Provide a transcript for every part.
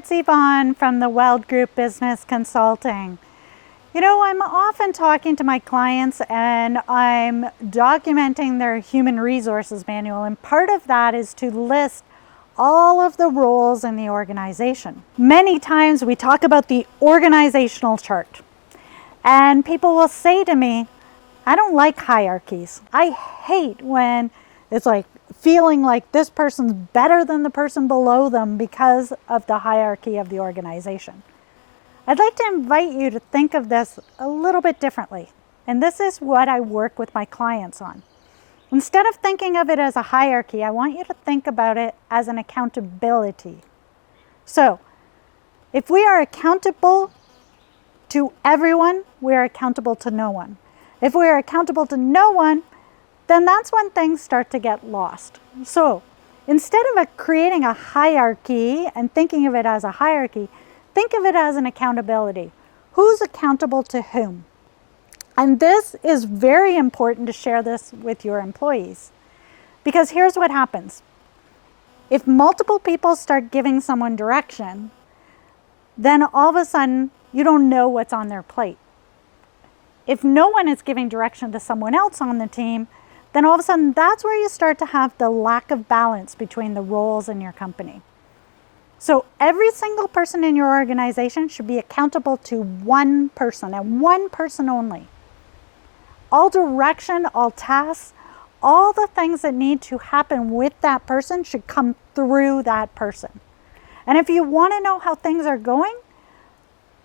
it's Yvonne from the Weld Group Business Consulting. You know, I'm often talking to my clients and I'm documenting their human resources manual, and part of that is to list all of the roles in the organization. Many times we talk about the organizational chart, and people will say to me, I don't like hierarchies. I hate when it's like feeling like this person's better than the person below them because of the hierarchy of the organization. I'd like to invite you to think of this a little bit differently. And this is what I work with my clients on. Instead of thinking of it as a hierarchy, I want you to think about it as an accountability. So, if we are accountable to everyone, we are accountable to no one. If we are accountable to no one, then that's when things start to get lost. So, instead of creating a hierarchy and thinking of it as a hierarchy, think of it as an accountability. Who's accountable to whom? And this is very important to share this with your employees. Because here's what happens. If multiple people start giving someone direction, then all of a sudden you don't know what's on their plate. If no one is giving direction to someone else on the team, then all of a sudden that's where you start to have the lack of balance between the roles in your company. So every single person in your organization should be accountable to one person and one person only. All direction, all tasks, all the things that need to happen with that person should come through that person. And if you want to know how things are going,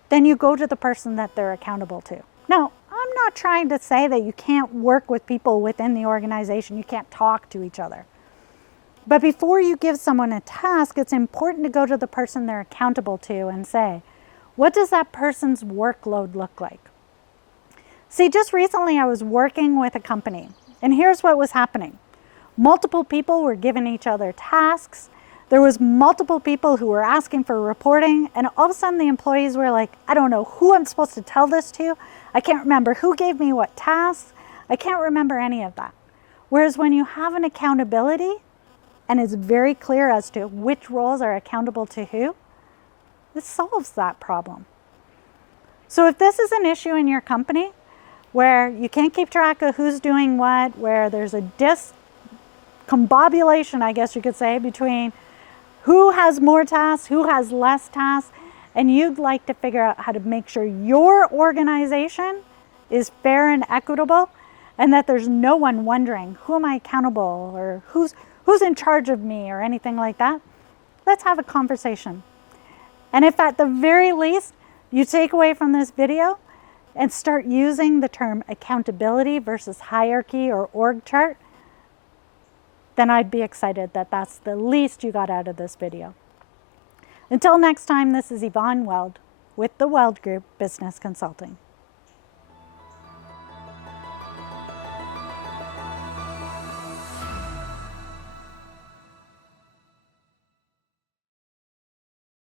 then you go to the person that they're accountable to. Now, I'm not trying to say that you can't work with people within the organization, you can't talk to each other. But before you give someone a task, it's important to go to the person they're accountable to and say, what does that person's workload look like? See, just recently I was working with a company, and here's what was happening. Multiple people were giving each other tasks. There was multiple people who were asking for reporting, and all of a sudden the employees were like, I don't know who I'm supposed to tell this to. I can't remember who gave me what tasks. I can't remember any of that. Whereas when you have an accountability, and it's very clear as to which roles are accountable to who, this solves that problem. So if this is an issue in your company where you can't keep track of who's doing what, where there's a discombobulation, I guess you could say, between who has more tasks, who has less tasks, and you'd like to figure out how to make sure your organization is fair and equitable, and that there's no one wondering, who am I accountable, or who's in charge of me, or anything like that, let's have a conversation. And if at the very least, you take away from this video and start using the term accountability versus hierarchy or org chart, then I'd be excited that that's the least you got out of this video. Until next time, this is Yvonne Weld with the Weld Group Business Consulting.